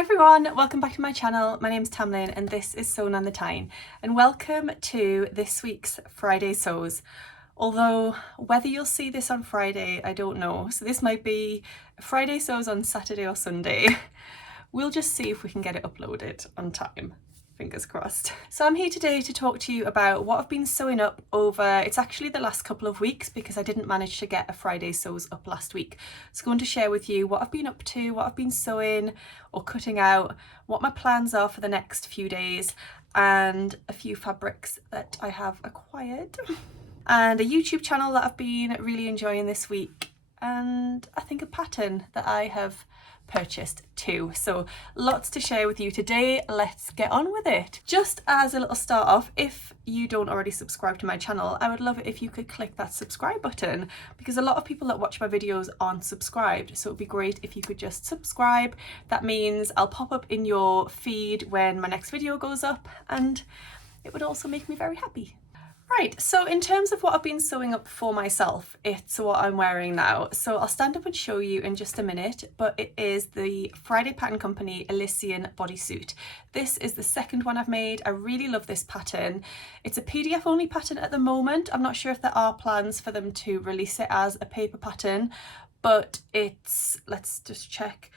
Hi everyone, welcome back to my channel. My name's Tamlyn and this is Sewn on the Tyne, and welcome to this week's Friday sews. Although whether you'll see this on Friday, I don't know. So this might be Friday sews on Saturday or Sunday. We'll just see if we can get it uploaded on time. Fingers crossed. So I'm here today to talk to you about what I've been sewing up over, it's actually the last couple of weeks because I didn't manage to get a Friday sews up last week. So I'm going to share with you what I've been up to, what I've been sewing or cutting out, what my plans are for the next few days, and a few fabrics that I have acquired. And a YouTube channel that I've been really enjoying this week, and I think a pattern that I have purchased too. So lots to share with you today. Let's get on with it. Just as a little start off, if you don't already subscribe to my channel, I would love it if you could click that subscribe button, because a lot of people that watch my videos aren't subscribed. So it'd be great if you could just subscribe. That means I'll pop up in your feed when my next video goes up, and it would also make me very happy. Right, so in terms of what I've been sewing up for myself, it's what I'm wearing now. So I'll stand up and show you in just a minute, but it is the Friday Pattern Company Elysian bodysuit. This is the second one I've made. I really love this pattern. It's a PDF only pattern at the moment. I'm not sure if there are plans for them to release it as a paper pattern, but it's, let's just check.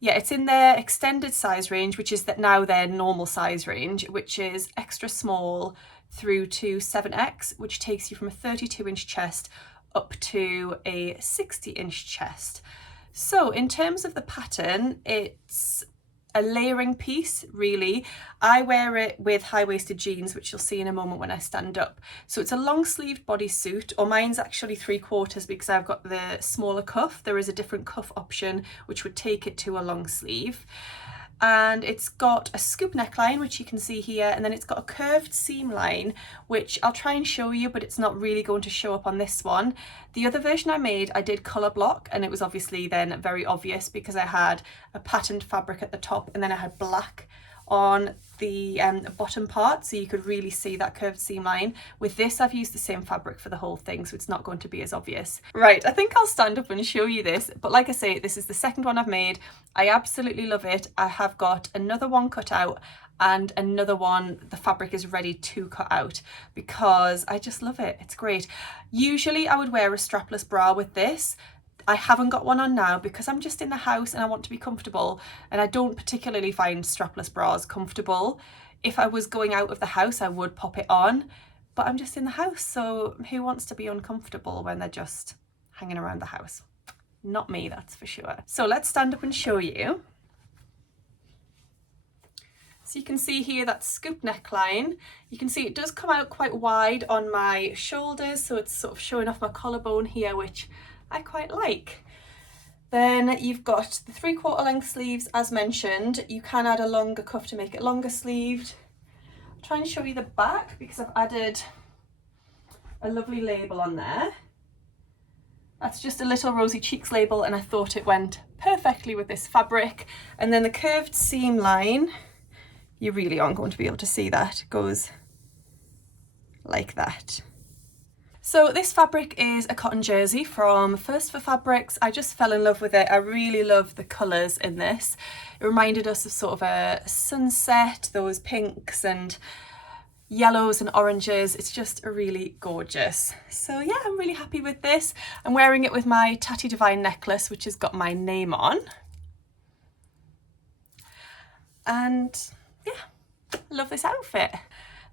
Yeah, it's in their extended size range, which is now their normal size range, which is extra small through to 7X, which takes you from a 32-inch chest up to a 60-inch chest. So in terms of the pattern, it's a layering piece, really. I wear it with high-waisted jeans, which you'll see in a moment when I stand up. So it's a long-sleeved bodysuit, or mine's actually 3/4 because I've got the smaller cuff. There is a different cuff option which would take it to a long sleeve. And it's got a scoop neckline, which you can see here, and then it's got a curved seam line, which I'll try and show you, but it's not really going to show up on this one. The other version I made, I did colour block, and it was obviously then very obvious because I had a patterned fabric at the top and then I had black on the bottom part, so you could really see that curved seam line. With this, I've used the same fabric for the whole thing, so it's not going to be as obvious. Right, I think I'll stand up and show you this, but like I say, this is the second one I've made. I absolutely love it. I have got another one cut out and another one, the fabric is ready to cut out because I just love it. It's great. Usually I would wear a strapless bra with this. I haven't got one on now because I'm just in the house and I want to be comfortable, and I don't particularly find strapless bras comfortable. If I was going out of the house, I would pop it on, but I'm just in the house, so who wants to be uncomfortable when they're just hanging around the house? Not me, that's for sure. So let's stand up and show you. So you can see here that scoop neckline. You can see it does come out quite wide on my shoulders, so it's sort of showing off my collarbone here, which I quite like. Then you've got the 3/4 length sleeves as mentioned. You can add a longer cuff to make it longer sleeved. I'll try and show you the back because I've added a lovely label on there. That's just a little Rosy Cheeks label, and I thought it went perfectly with this fabric. And then the curved seam line, you really aren't going to be able to see that. It goes like that. So this fabric is a cotton jersey from First for Fabrics. I just fell in love with it. I really love the colours in this. It reminded us of sort of a sunset, those pinks and yellows and oranges. It's just really gorgeous. So yeah, I'm really happy with this. I'm wearing it with my Tatty Divine necklace, which has got my name on. And yeah, I love this outfit.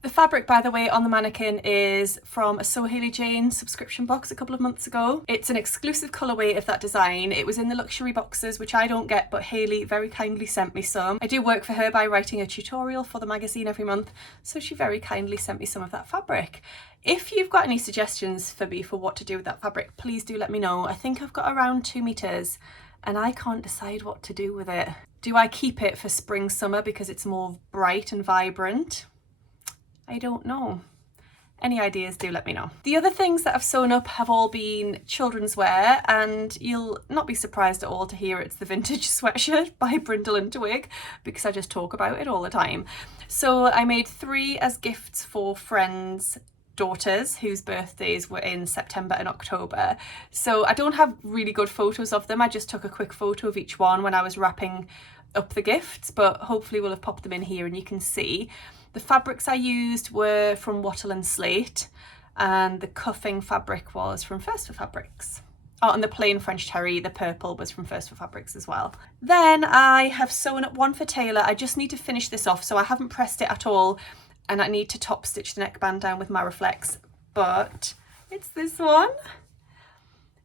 The fabric, by the way, on the mannequin is from a Sew Hayley Jane subscription box a couple of months ago. It's an exclusive colourway of that design. It was in the luxury boxes, which I don't get, but Hayley very kindly sent me some. I do work for her by writing a tutorial for the magazine every month, so she very kindly sent me some of that fabric. If you've got any suggestions for me for what to do with that fabric, please do let me know. I think I've got around 2 meters and I can't decide what to do with it. Do I keep it for spring, summer because it's more bright and vibrant? I don't know. Any ideas, do let me know. The other things that I've sewn up have all been children's wear, and you'll not be surprised at all to hear it's the vintage sweatshirt by Brindlle Twig because I just talk about it all the time. So I made 3 as gifts for friends daughters whose birthdays were in September and October. So I don't have really good photos of them. I just took a quick photo of each one when I was wrapping up the gifts, but hopefully we'll have popped them in here and you can see. The fabrics I used were from Wattle and Slate, and the cuffing fabric was from First for Fabrics. Oh, and the plain French terry, the purple, was from First for Fabrics as well. Then I have sewn up one for Taylor. I just need to finish this off, so I haven't pressed it at all, and I need to top stitch the neckband down with Mariflex, but it's this one.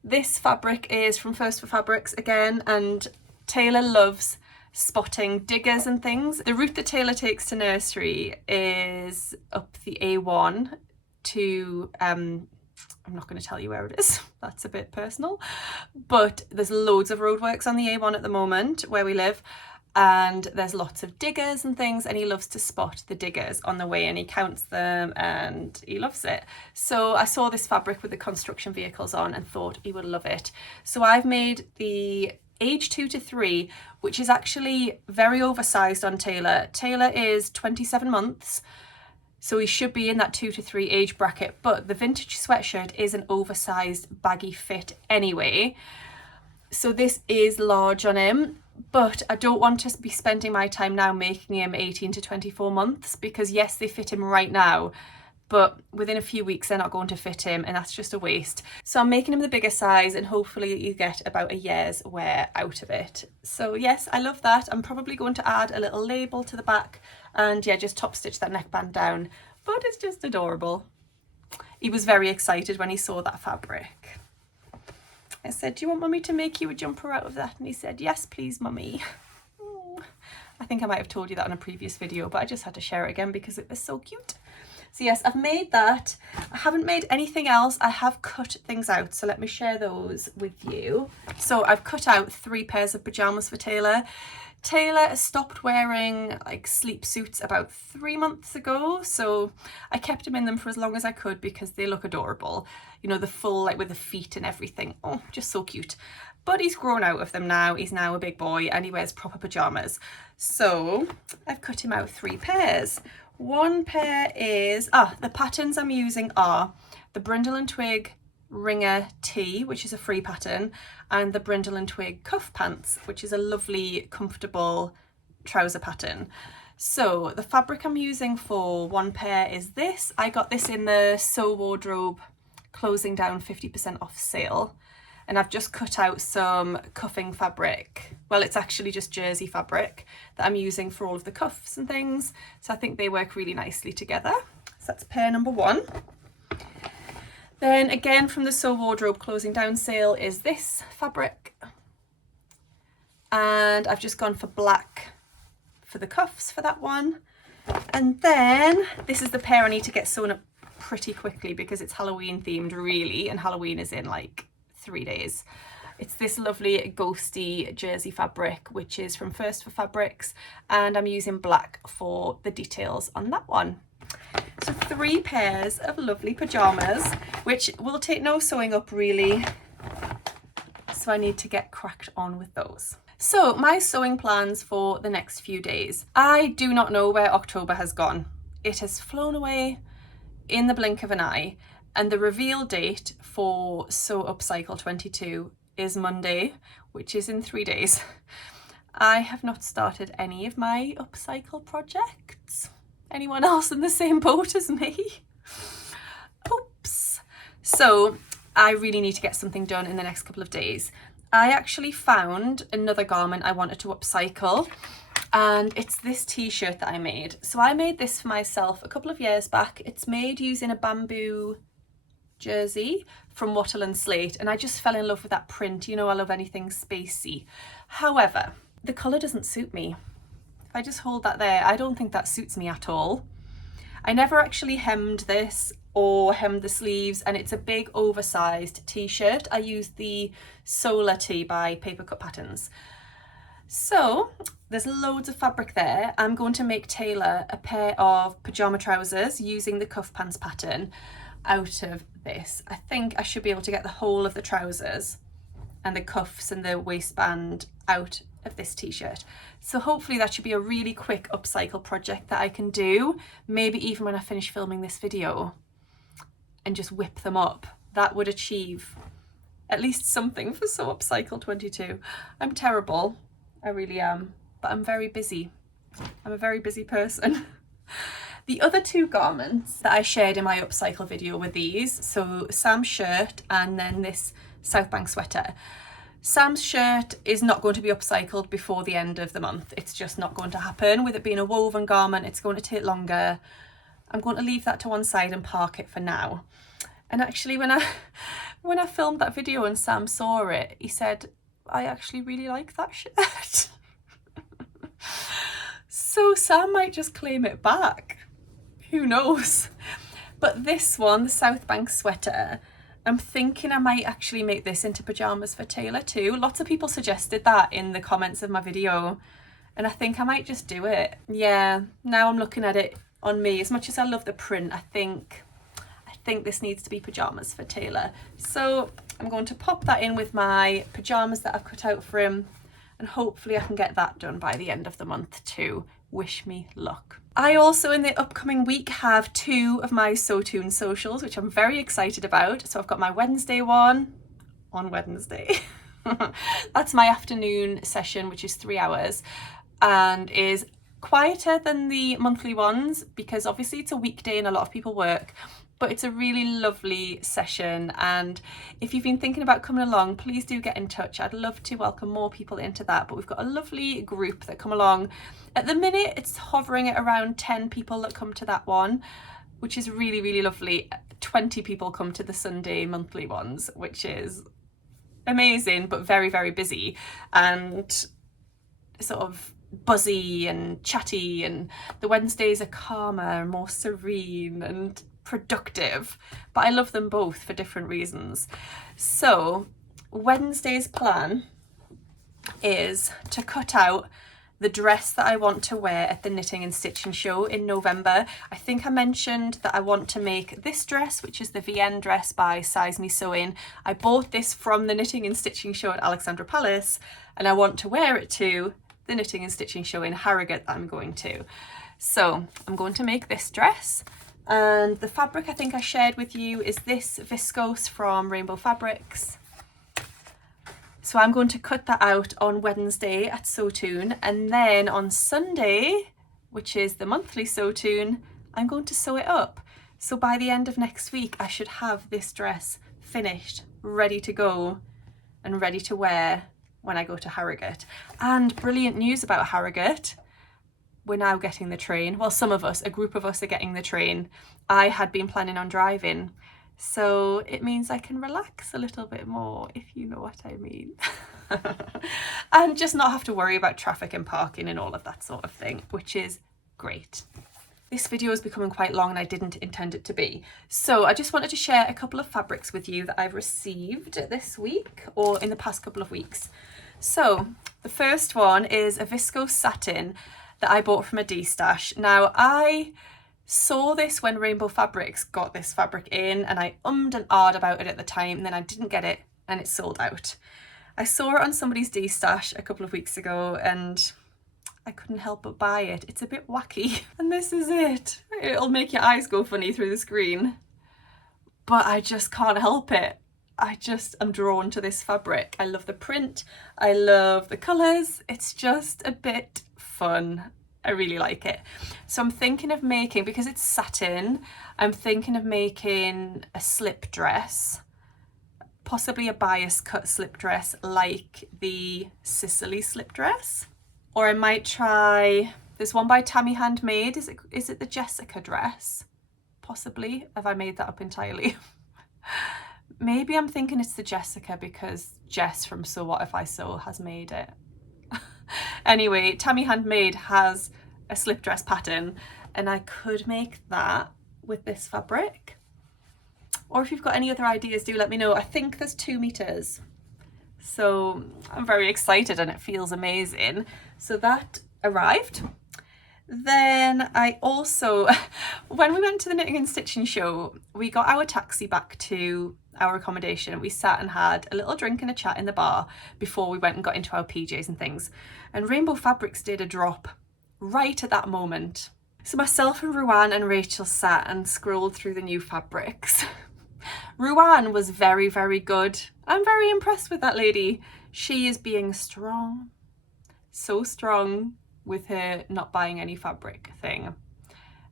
This fabric is from First for Fabrics again, and Taylor loves spotting diggers and things. The route that Taylor takes to nursery is up the A1 to, I'm not going to tell you where it is, that's a bit personal, but there's loads of roadworks on the A1 at the moment where we live, and there's lots of diggers and things, and he loves to spot the diggers on the way, and he counts them and he loves it. So I saw this fabric with the construction vehicles on and thought he would love it. So I've made the age 2 to 3, which is actually very oversized on Taylor. Taylor is 27 months, so he should be in that 2 to 3 age bracket, but the vintage sweatshirt is an oversized baggy fit anyway. So this is large on him, but I don't want to be spending my time now making him 18 to 24 months, because yes, they fit him right now, but within a few weeks they're not going to fit him, and that's just a waste. So I'm making him the bigger size, and hopefully you get about a year's wear out of it. So yes, I love that. I'm probably going to add a little label to the back and yeah, just top stitch that neckband down, but it's just adorable. He was very excited when he saw that fabric. I said, do you want mummy to make you a jumper out of that? And he said, yes please mummy. I think I might have told you that in a previous video, but I just had to share it again because it was so cute. So yes, I've made that. I haven't made anything else. I have cut things out, so let me share those with you. So I've cut out 3 pairs of pajamas for Taylor. Taylor stopped wearing like sleep suits about 3 months ago, so I kept him in them for as long as I could because they look adorable. You know, the full, like with the feet and everything. Oh, just so cute. But he's grown out of them now. He's now a big boy and he wears proper pajamas. So I've cut him out 3 pairs. One pair is, the patterns I'm using are the Brindle Twig Ringer Tee, which is a free pattern, and the Brindle Twig Cuff Pants, which is a lovely, comfortable trouser pattern. So the fabric I'm using for one pair is this. I got this in the Sew Wardrobe closing down 50% off sale. And I've just cut out some cuffing fabric. Well, it's actually just jersey fabric that I'm using for all of the cuffs and things. So I think they work really nicely together. So that's pair number 1. Then again from the Sew Wardrobe closing down sale is this fabric. And I've just gone for black for the cuffs for that one. And then this is the pair I need to get sewn up pretty quickly because it's Halloween themed really, and Halloween is in like 3 days. It's this lovely ghosty jersey fabric, which is from First for Fabrics, and I'm using black for the details on that one. So 3 pairs of lovely pajamas, which will take no sewing up really, so I need to get cracked on with those. So my sewing plans for the next few days. I do not know where October has gone. It has flown away in the blink of an eye. And the reveal date for Sew Upcycle 22 is Monday, which is in 3 days. I have not started any of my upcycle projects. Anyone else in the same boat as me? Oops. So I really need to get something done in the next couple of days. I actually found another garment I wanted to upcycle, and it's this t-shirt that I made. So I made this for myself a couple of years back. It's made using a bamboo jersey from Wattle and Slate, and I just fell in love with that print. You know, I love anything spacey. However, the colour doesn't suit me. If I just hold that there, I don't think that suits me at all. I never actually hemmed this or hemmed the sleeves, and it's a big oversized t-shirt. I used the Solar Tee by Paper Cut Patterns. So there's loads of fabric there. I'm going to make Taylor a pair of pajama trousers using the cuff pants pattern out of this. I think I should be able to get the whole of the trousers and the cuffs and the waistband out of this t-shirt. So hopefully that should be a really quick upcycle project that I can do, maybe even when I finish filming this video, and just whip them up. That would achieve at least something for Sew Upcycle 22. I'm terrible, I really am, but I'm very busy. I'm a very busy person. The other two garments that I shared in my upcycle video were these. So Sam's shirt and then this South Bank sweater. Sam's shirt is not going to be upcycled before the end of the month. It's just not going to happen. With it being a woven garment, it's going to take longer. I'm going to leave that to one side and park it for now. And actually when I filmed that video and Sam saw it, he said, I actually really like that shirt. So Sam might just claim it back. Who knows? But this one, the South Bank sweater, I'm thinking I might actually make this into pyjamas for Taylor too. Lots of people suggested that in the comments of my video, and I think I might just do it. Yeah, now I'm looking at it on me. As much as I love the print, I think this needs to be pyjamas for Taylor. So I'm going to pop that in with my pyjamas that I've cut out for him, and hopefully I can get that done by the end of the month too. Wish me luck. I also in the upcoming week have 2 of my SewToon socials, which I'm very excited about. So I've got my Wednesday one on Wednesday. That's my afternoon session, which is 3 hours and is quieter than the monthly ones because obviously it's a weekday and a lot of people work. But it's a really lovely session, and if you've been thinking about coming along, please do get in touch. I'd love to welcome more people into that, but we've got a lovely group that come along. At the minute it's hovering at around 10 people that come to that one, which is really, really lovely. 20 people come to the Sunday monthly ones, which is amazing, but very, very busy and sort of buzzy and chatty, and the Wednesdays are calmer, more serene and productive, but I love them both for different reasons. So Wednesday's plan is to cut out the dress that I want to wear at the knitting and stitching show in November. I think I mentioned that I want to make this dress, which is the VN dress by Size Me Sewing. I bought this from the knitting and stitching show at Alexandra Palace, and I want to wear it to the knitting and stitching show in Harrogate that I'm going to. So I'm going to make this dress. And the fabric I think I shared with you is this viscose from Rainbow Fabrics. So I'm going to cut that out on Wednesday at SewToon, and then on Sunday, which is the monthly SewToon, I'm going to sew it up. So by the end of next week I should have this dress finished, ready to go and ready to wear when I go to Harrogate. And brilliant news about Harrogate. We're now getting the train. Well, some of us, a group of us are getting the train. I had been planning on driving, so it means I can relax a little bit more, if you know what I mean. And just not have to worry about traffic and parking and all of that sort of thing, which is great. This video is becoming quite long and I didn't intend it to be. So I just wanted to share a couple of fabrics with you that I've received this week or in the past couple of weeks. So the first one is a viscose satin that I bought from a D-stash. Now I saw this when Rainbow Fabrics got this fabric in, and I ummed and ahed about it at the time, and then I didn't get it and it sold out. I saw it on somebody's D-stash a couple of weeks ago and I couldn't help but buy it. It's a bit wacky and this is it. It'll make your eyes go funny through the screen, but I just can't help it. I'm drawn to this fabric. I love the print, I love the colours, it's just a bit fun. I really like it. So I'm thinking of making, because it's satin, I'm thinking of making a slip dress, possibly a bias cut slip dress like the Sicily slip dress. Or I might try, there's one by Tammy Handmade, is it the Jessica dress? Possibly, have I made that up entirely? Maybe I'm thinking it's the Jessica because Jess from So What If I Sew has made it. Anyway, Tammy Handmade has a slip dress pattern and I could make that with this fabric. Or if you've got any other ideas, do let me know. I think there's 2 meters. So I'm very excited and it feels amazing. So that arrived. Then I also, when we went to the knitting and stitching show, we got our taxi back to our accommodation. We sat and had a little drink and a chat in the bar before we went and got into our PJs and things. And Rainbow Fabrics did a drop right at that moment. So myself and Ruan and Rachel sat and scrolled through the new fabrics. Ruan was very, very good. I'm very impressed with that lady. She is being strong, so strong with her not buying any fabric thing.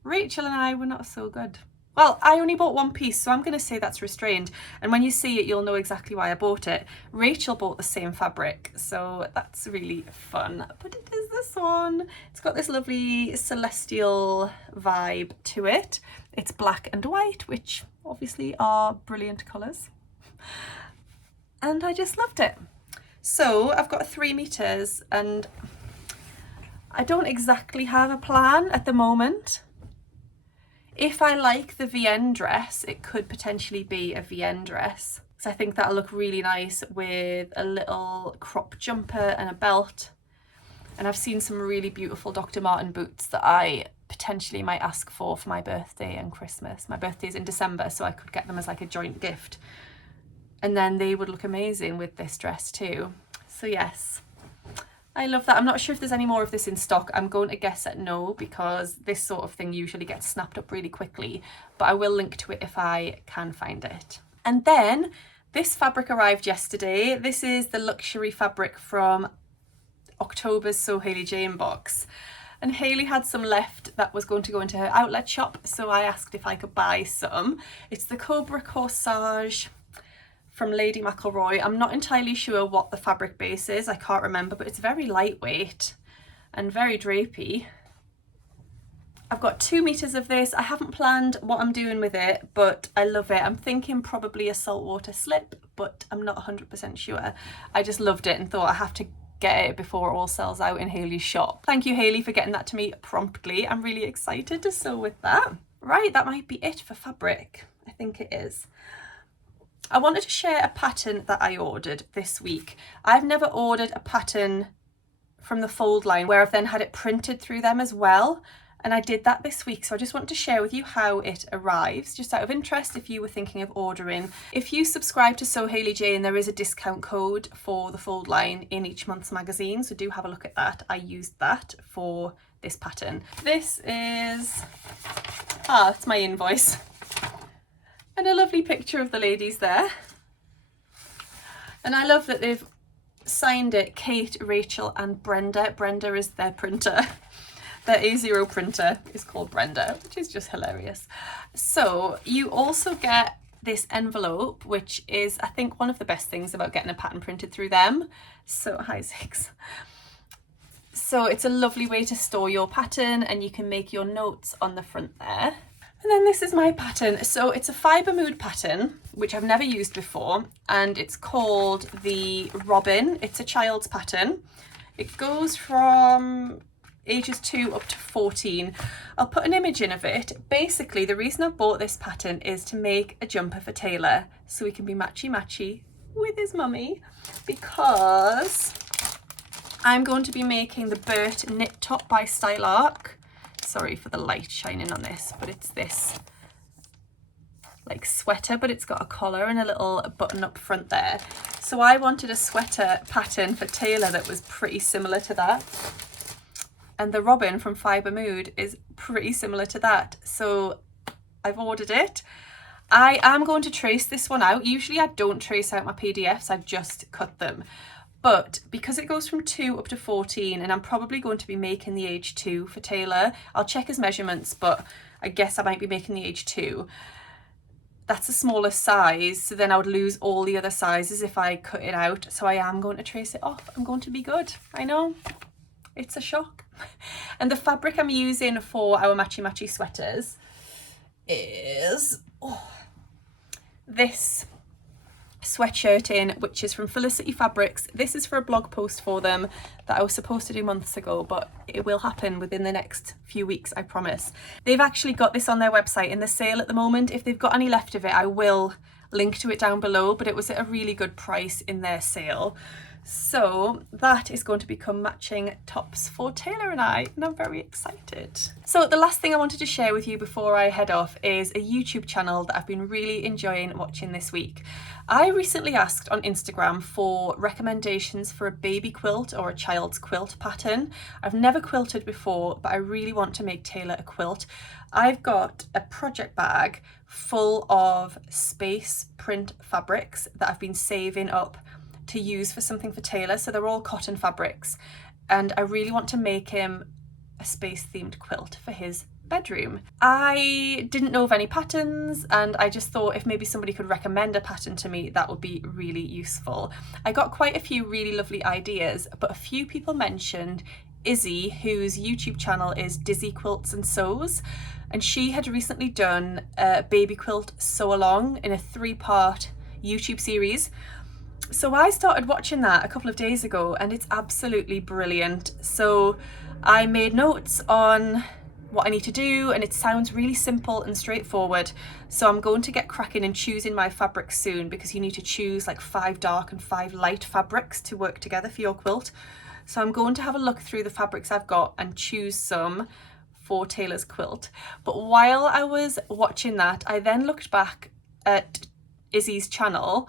Rachel and I were not so good. Well, I only bought one piece, so I'm going to say that's restrained. And when you see it, you'll know exactly why I bought it. Rachel bought the same fabric, so that's really fun. But it is this one. It's got this lovely celestial vibe to it. It's black and white, which obviously are brilliant colours. And I just loved it. So I've got 3 meters and I don't exactly have a plan at the moment. If I like the VN dress, it could potentially be a VN dress. So I think that'll look really nice with a little crop jumper and a belt. And I've seen some really beautiful Dr. Martin boots that I potentially might ask for my birthday and Christmas. My birthday's in December, so I could get them as like a joint gift. And then they would look amazing with this dress too. So yes. I love that. I'm not sure if there's any more of this in stock. I'm going to guess at no, because this sort of thing usually gets snapped up really quickly, but I will link to it if I can find it. And then this fabric arrived yesterday. This is the luxury fabric from October's So Hailey Jane box. And Hailey had some left that was going to go into her outlet shop, so I asked if I could buy some. It's the Cobra Corsage from Lady McElroy. I'm not entirely sure what the fabric base is, I can't remember, but it's very lightweight and very drapey. I've got 2 meters of this. I haven't planned what I'm doing with it, but I love it. I'm thinking probably a saltwater slip, but I'm not 100% sure. I just loved it and thought I have to get it before it all sells out in Hailey's shop. Thank you, Hailey, for getting that to me promptly. I'm really excited to sew with that. Right, that might be it for fabric. I think it is. I wanted to share a pattern that I ordered this week. I've never ordered a pattern from the Fold line where I've then had it printed through them as well. And I did that this week. So I just want to share with you how it arrives, just out of interest if you were thinking of ordering. If you subscribe to So Hailey Jane, there is a discount code for the Fold line in each month's magazine. So do have a look at that. I used that for this pattern. This is, it's my invoice. And a lovely picture of the ladies there. And I love that they've signed it Kate, Rachel and Brenda. Brenda is their printer. Their A0 printer is called Brenda, which is just hilarious. So you also get this envelope, which is, I think, one of the best things about getting a pattern printed through them. So, hi Zix. So it's a lovely way to store your pattern and you can make your notes on the front there. And then this is my pattern. So it's a fibre mood pattern, which I've never used before, and it's called the Robin. It's a child's pattern. It goes from ages 2 up to 14. I'll put an image in of it. Basically, the reason I've bought this pattern is to make a jumper for Taylor, so he can be matchy-matchy with his mummy, because I'm going to be making the Burt knit top by Stylark. Sorry for the light shining on this, but it's this like sweater, but it's got a collar and a little button up front there. So I wanted a sweater pattern for Taylor that was pretty similar to that. And the Robin from Fibre Mood is pretty similar to that. So I've ordered it. I am going to trace this one out. Usually I don't trace out my PDFs, I just cut them. But because it goes from 2 up to 14, and I'm probably going to be making the age 2 for Taylor, I'll check his measurements, but I guess I might be making the age 2. That's the smallest size, so then I would lose all the other sizes if I cut it out. So I am going to trace it off. I'm going to be good. I know, it's a shock. And the fabric I'm using for our matchy-matchy sweaters is this sweatshirt in, which is from Felicity Fabrics. This is for a blog post for them that I was supposed to do months ago, but it will happen within the next few weeks, I promise. They've actually got this on their website in the sale at the moment. If they've got any left of it, I will link to it down below, but it was at a really good price in their sale. So that is going to become matching tops for Taylor and I, and I'm very excited. So the last thing I wanted to share with you before I head off is a YouTube channel that I've been really enjoying watching this week. I recently asked on Instagram for recommendations for a baby quilt or a child's quilt pattern. I've never quilted before, but I really want to make Taylor a quilt. I've got a project bag full of space print fabrics that I've been saving up to use for something for Taylor. So they're all cotton fabrics. and I really want to make him a space themed quilt for his bedroom. I didn't know of any patterns, and I just thought if maybe somebody could recommend a pattern to me, that would be really useful. I got quite a few really lovely ideas, but a few people mentioned Izzy, whose YouTube channel is Dizzy Quilts and Sews, and she had recently done a baby quilt sew along in a 3-part YouTube series. So I started watching that a couple of days ago, and it's absolutely brilliant. So I made notes on what I need to do, and it sounds really simple and straightforward. So I'm going to get cracking and choosing my fabrics soon, because you need to choose like 5 dark and 5 light fabrics to work together for your quilt. So I'm going to have a look through the fabrics I've got and choose some for Taylor's quilt. But while I was watching that, I then looked back at Izzy's channel,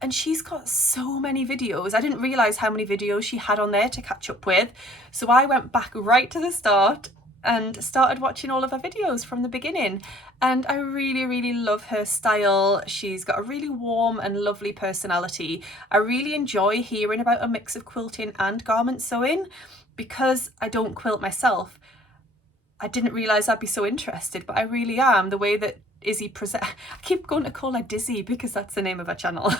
and she's got so many videos. I didn't realise how many videos she had on there to catch up with. So I went back right to the start and started watching all of her videos from the beginning, and I really love her style. She's got a really warm and lovely personality. I really enjoy hearing about a mix of quilting and garment sewing. Because I don't quilt myself, I didn't realise I'd be so interested, but I really am. The way that Izzy presents, I keep going to call her Dizzy because that's the name of her channel.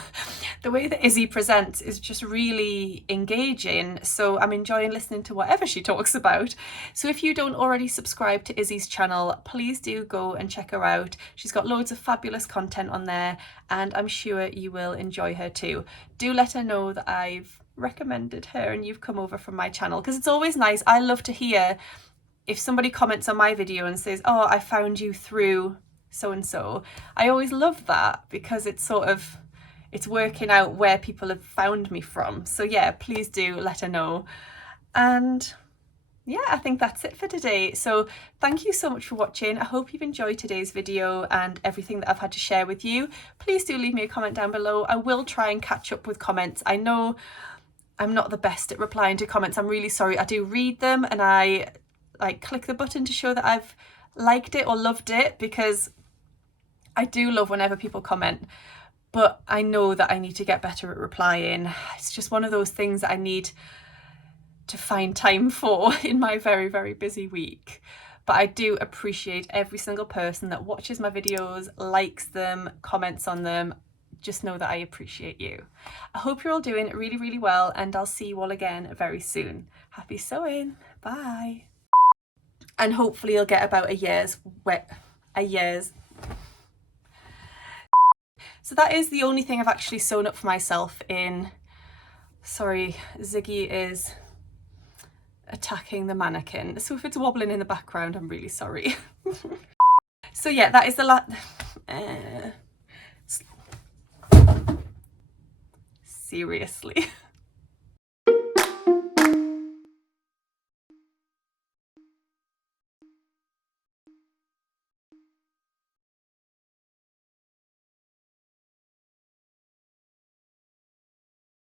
The way that Izzy presents is just really engaging, so I'm enjoying listening to whatever she talks about. So if you don't already subscribe to Izzy's channel, please do go and check her out. She's got loads of fabulous content on there, and I'm sure you will enjoy her too. Do let her know that I've recommended her and you've come over from my channel, because it's always nice. I love to hear if somebody comments on my video and says, oh, I found you through so-and-so. I always love that, because it's sort of, it's working out where people have found me from. So yeah, please do let her know. And yeah, I think that's it for today. So thank you so much for watching. I hope you've enjoyed today's video and everything that I've had to share with you. Please do leave me a comment down below. I will try and catch up with comments. I know I'm not the best at replying to comments. I'm really sorry. I do read them, and I click the button to show that I've liked it or loved it, because I do love whenever people comment, but I know that I need to get better at replying. It's just one of those things that I need to find time for in my very busy week. But I do appreciate every single person that watches my videos, likes them, comments on them. Just know that I appreciate you. I hope you're all doing really well, and I'll see you all again very soon. Happy sewing. Bye. And hopefully you'll get about a year's. So that is the only thing I've actually sewn up for myself in. Sorry, Ziggy is attacking the mannequin. So if it's wobbling in the background, I'm really sorry. So yeah, that is the last. Seriously.